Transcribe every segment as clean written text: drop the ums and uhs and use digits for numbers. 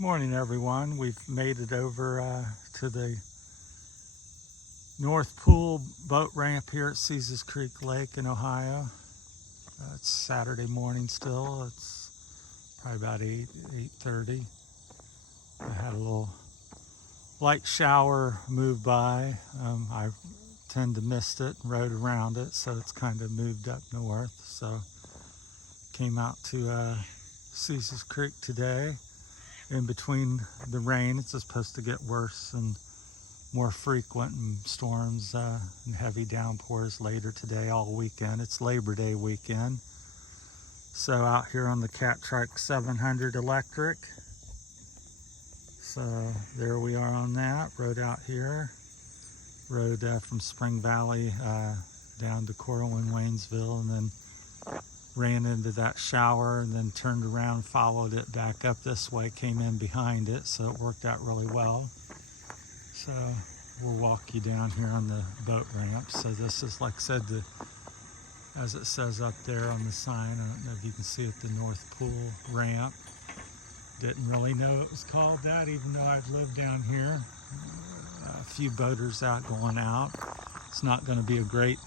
Morning, everyone. We've made it over to the North Pool boat ramp here at Caesars Creek Lake in Ohio. It's Saturday morning still. It's probably about 8:30. I had a little light shower move by. I tend to miss it and rode around it, so it's kind of moved up north. So came out to Caesars Creek today. In between the rain, it's supposed to get worse and more frequent, and storms and heavy downpours later today, all weekend. It's Labor Day weekend. So out here on the Catrike 700 electric. So there we are on that. Rode out here. Rode from Spring Valley down to Corwin, Waynesville, and then ran into that shower and then turned around, followed it back up this way, came in behind it, so it worked out really well. So we'll walk you down here on the boat ramp. So this is, like I said, as it says up there on the sign, I don't know if you can see it, the North Pool ramp. Didn't really know it was called that, even though I've lived down here. A few boaters out going out. It's not going to be a great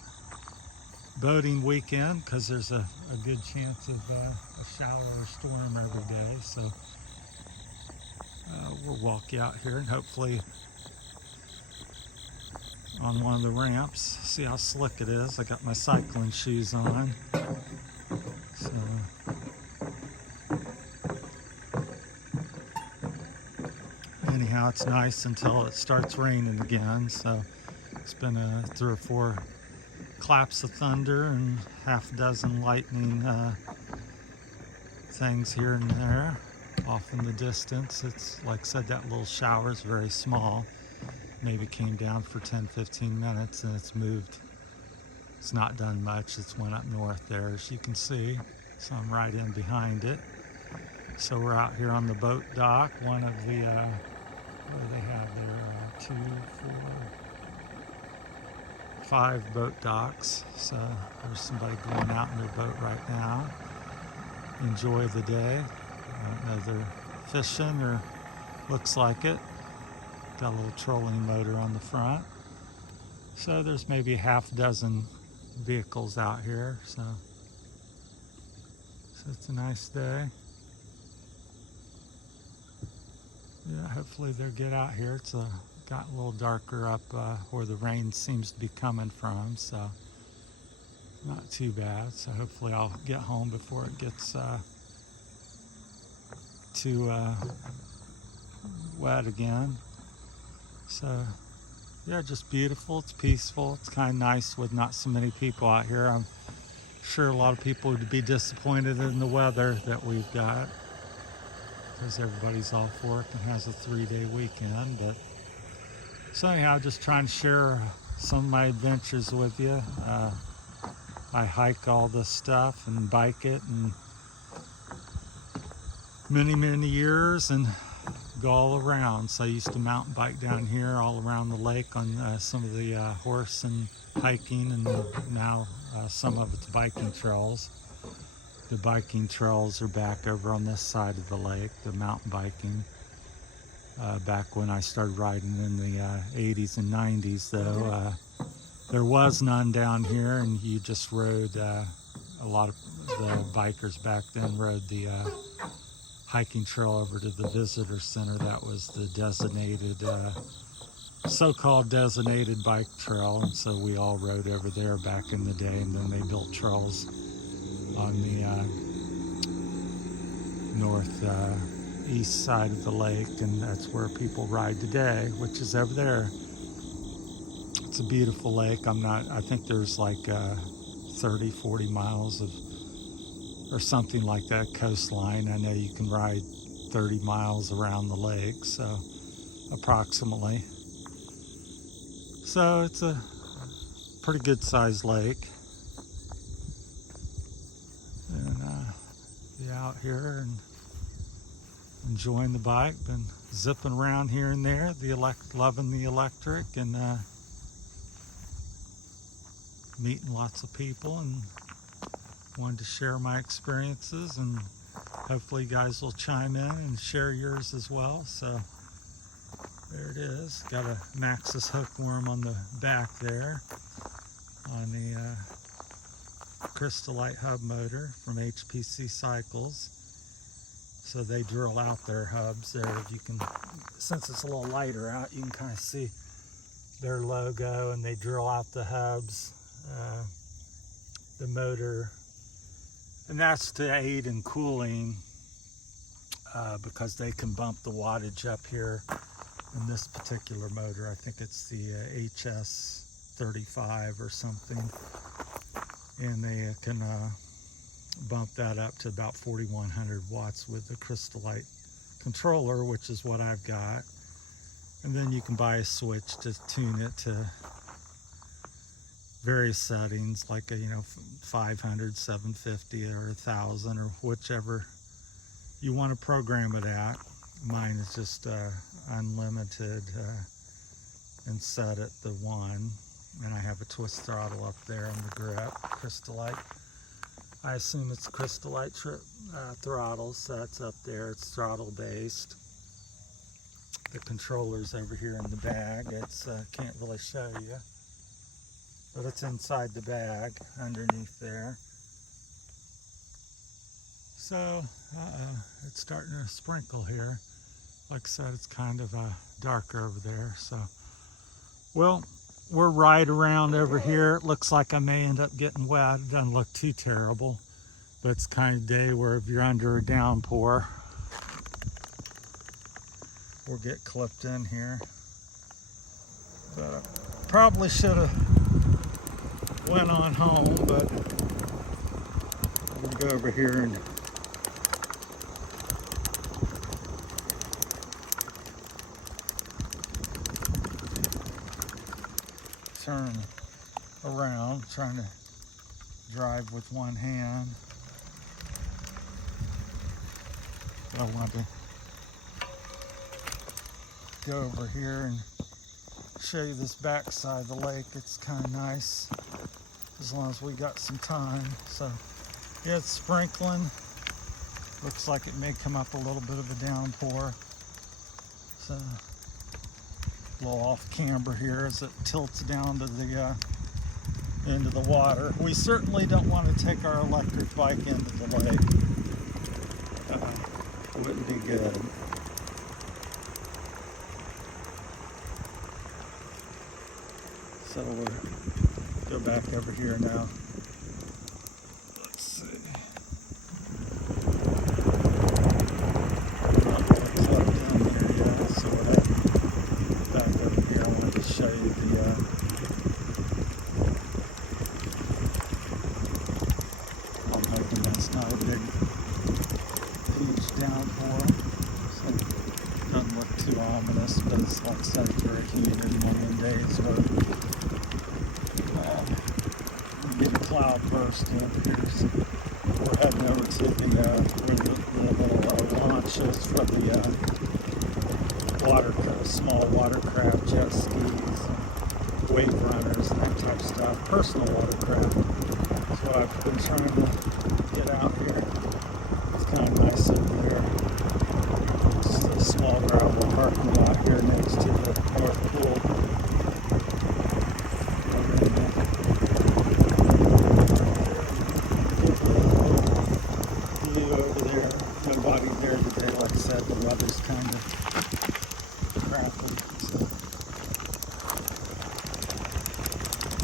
boating weekend because there's a good chance of a shower or storm every day. So we'll walk you out here and hopefully on one of the ramps, see how slick it is. I got my cycling shoes on. So anyhow, it's nice until it starts raining again. So it's been 3 or 4 claps of thunder and half a dozen lightning things here and there off in the distance. It's like I said, that little shower is very small. Maybe came down for 10-15 minutes and it's moved. It's not done much. It's went up north there, as you can see. So I'm right in behind it. So we're out here on the boat dock. One of the, what do they have there? 2, 4, 5 boat docks. So there's somebody going out in their boat right now. Enjoy the day. I don't know if they're fishing or looks like it. Got a little trolling motor on the front. So there's maybe half a dozen vehicles out here. So it's a nice day. Yeah, hopefully they'll get out here. It's got a little darker up where the rain seems to be coming from, so not too bad. So hopefully I'll get home before it gets too wet again. So yeah, just beautiful. It's peaceful. It's kind of nice with not so many people out here. I'm sure a lot of people would be disappointed in the weather that we've got, because everybody's off work and has a 3-day weekend. But so anyhow, just trying to share some of my adventures with you. I hike all this stuff and bike it and many years and go all around. So I used to mountain bike down here all around the lake on some of the horse and hiking, and now some of it's biking trails. The biking trails are back over on this side of the lake, the mountain biking. Back when I started riding in the 80s and 90s, though, there was none down here, and you just rode, a lot of the bikers back then rode the hiking trail over to the visitor center. That was the designated, so-called designated bike trail, and so we all rode over there back in the day, and then they built trails on the northeast side of the lake, and that's where people ride today, which is over there. It's a beautiful lake. I think there's like 30-40 miles of, or something like that, coastline. I know you can ride 30 miles around the lake, so approximately. So it's a pretty good sized lake. And be out here and enjoying the bike. Been zipping around here and there, loving the electric, and meeting lots of people, and wanted to share my experiences and hopefully you guys will chime in and share yours as well. So there it is. Got a Maxxis hookworm on the back there on the Crystalite hub motor from HPC Cycles. So they drill out their hubs there. You can, since it's a little lighter out, you can kind of see their logo, and they drill out the hubs, the motor, and that's to aid in cooling because they can bump the wattage up here in this particular motor. I think it's the HS35 or something, and they can bump that up to about 4100 watts with the Crystalite controller, which is what I've got. And then you can buy a switch to tune it to various settings, like a, 500, 750, or 1000, or whichever you want to program it at. Mine is just unlimited and set at the 1, and I have a twist throttle up there on the grip, Crystalite. I assume it's Crystalite throttle, so that's up there. It's throttle based. The controller's over here in the bag. It's can't really show you, but it's inside the bag underneath there. So it's starting to sprinkle here. Like I said, it's kind of darker over there. So, well, we're right around over here. It looks like I may end up getting wet. It doesn't look too terrible, but it's kind of day where if you're under a downpour, we'll get clipped in here. But I probably should have went on home, but I'm gonna go over here and turn around, trying to drive with one hand. But I want to go over here and show you this back side of the lake. It's kind of nice as long as we got some time. So yeah, it's sprinkling. Looks like it may come up a little bit of a downpour. So a little off camber here as it tilts down to the into the water. We certainly don't want to take our electric bike into the lake. Wouldn't be good. So we'll go back over here now. Let's see. Not really plugged in here yet, so we'll head back over here. I wanted to show you the I'm hoping that's not a big, huge downpour. So it doesn't look too ominous, but it's like I said, it's very humid one of them days where get a cloud burst in here. So we're heading over to the little launch is for the small watercraft, jet skis, wave runners, that type of stuff, personal watercraft. So I've been trying to get out here. It's kind of nice over there. Just a small gravel parking lot here next to the North Pool. Nobody there today, like I said, the weather's kind of crappy, so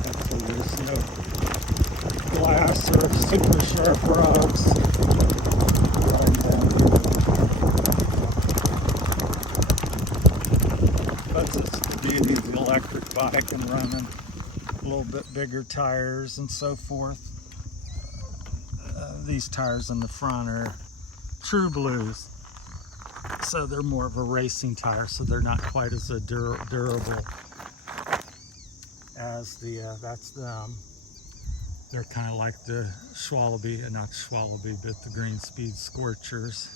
hopefully there's no glass or super sharp rocks going down. But it's the beauty of the electric bike and running a little bit bigger tires and so forth. These tires in the front are True Blues, so they're more of a racing tire, so they're not quite as durable as the that's them. They're kind of like the Schwalbe, not Schwalbe, but the Green Speed Scorchers.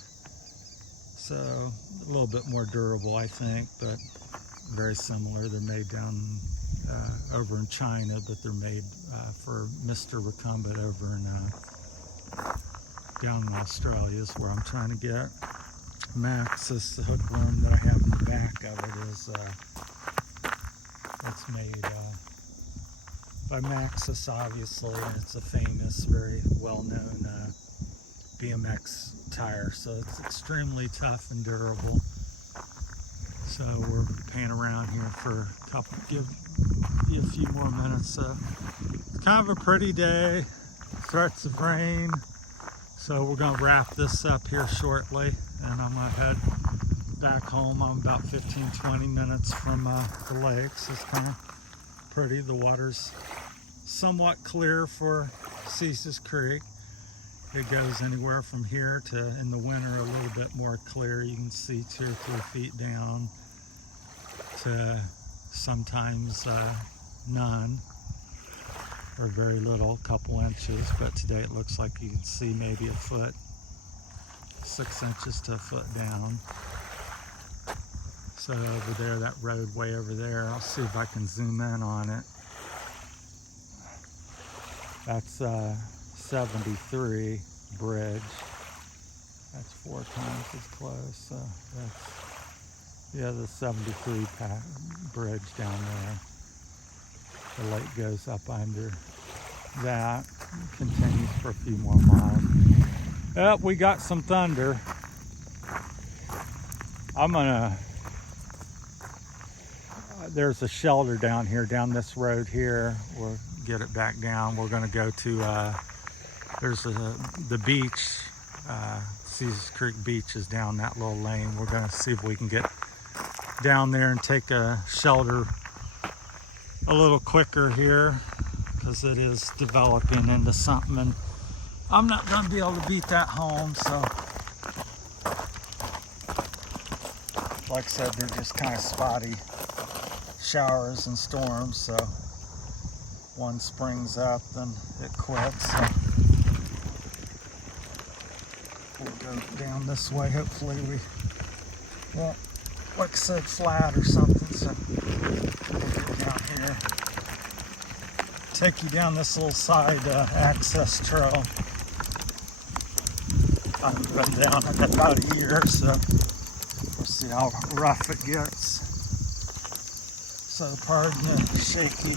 So a little bit more durable, I think, but very similar. They're made down over in China, but they're made for Mr. Recumbent over in down in Australia is where I'm trying to get. Max, this hookworm that I have in the back of it is it's made by Maxis, obviously, and it's a famous, very well-known BMX tire, so it's extremely tough and durable. So we're paying around here for a couple, give you a few more minutes. It's kind of a pretty day, threats of rain, so we're going to wrap this up here shortly, and I'm going to head back home. I'm about 15-20 minutes from the lakes. It's kind of pretty. The water's somewhat clear for Caesar's Creek. It goes anywhere from here to, in the winter, a little bit more clear. You can see 2 or 3 feet down to sometimes none or very little, a couple inches. But today it looks like you can see maybe a foot, 6 inches to a foot down. So over there, that roadway over there, I'll see if I can zoom in on it. That's 73 bridge. That's 4 times as close. So that's, yeah, the 73 bridge down there. The lake goes up under that, continues for a few more miles. Yep, we got some thunder. I'm gonna, there's a shelter down here, down this road here. We'll get it back down. We're gonna go to, there's the beach, Caesar's Creek Beach is down that little lane. We're gonna see if we can get down there and take a shelter a little quicker here, because it is developing into something, and I'm not gonna be able to beat that home. So like I said, they're just kind of spotty showers and storms, so one springs up, then it quits. So we'll go down this way. Hopefully we won't, like I said, flat or something. So we'll get down here, take you down this little side access trail. I haven't been down in about a year, so we'll see how rough it gets. So pardon the shaky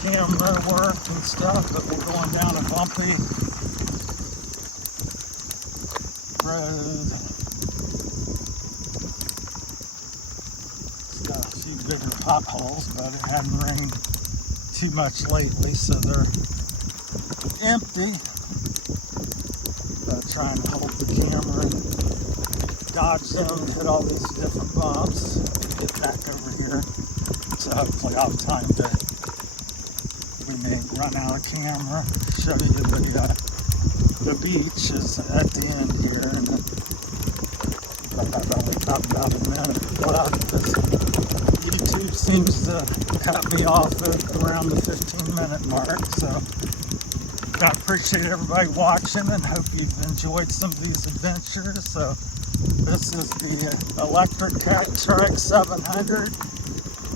camera work and stuff, but we're going down a bumpy road. It's got a few bigger potholes, but it hadn't rained too much lately, so they're empty. Trying to hold the camera and dodge them and hit all these different bumps. Get back over here. So hopefully I'll have time to, we may run out of camera, show you the beach is at the end here, and then about a minute left, because YouTube seems to cut me off at around the 15-minute mark. So I appreciate everybody watching, and hope you've enjoyed some of these adventures. So this is the electric Catrike 700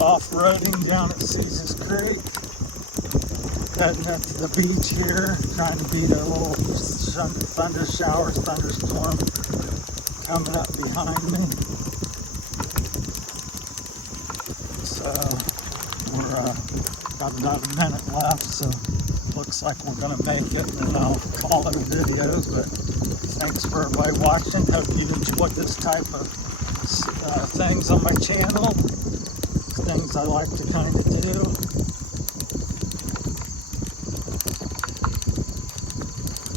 off-roading down at Caesar's Creek. Heading up to the beach here, trying to beat a little thunder shower, thunderstorm coming up behind me. So we're got about a minute left, so looks like we're gonna make it, and I'll call it a video. But thanks for everybody watching. Hope you enjoyed this type of things on my channel. Things I like to kind of do.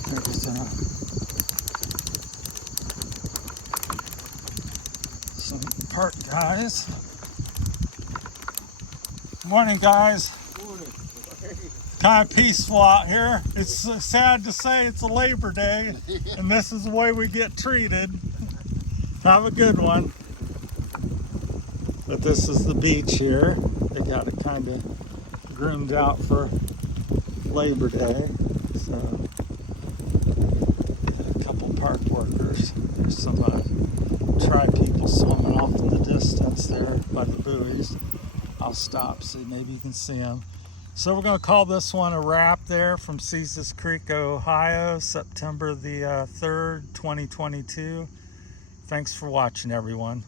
There's some park guys. Morning, guys. Kind of peaceful out here. It's sad to say it's a Labor Day, and this is the way we get treated. Have a good one. But this is the beach here. They got it kind of groomed out for Labor Day. So a couple park workers. There's some tribe people swimming off in the distance there by the buoys. I'll stop, see, maybe you can see them. So we're going to call this one a wrap there from Caesars Creek, Ohio, September the 3rd, 2022. Thanks for watching, everyone.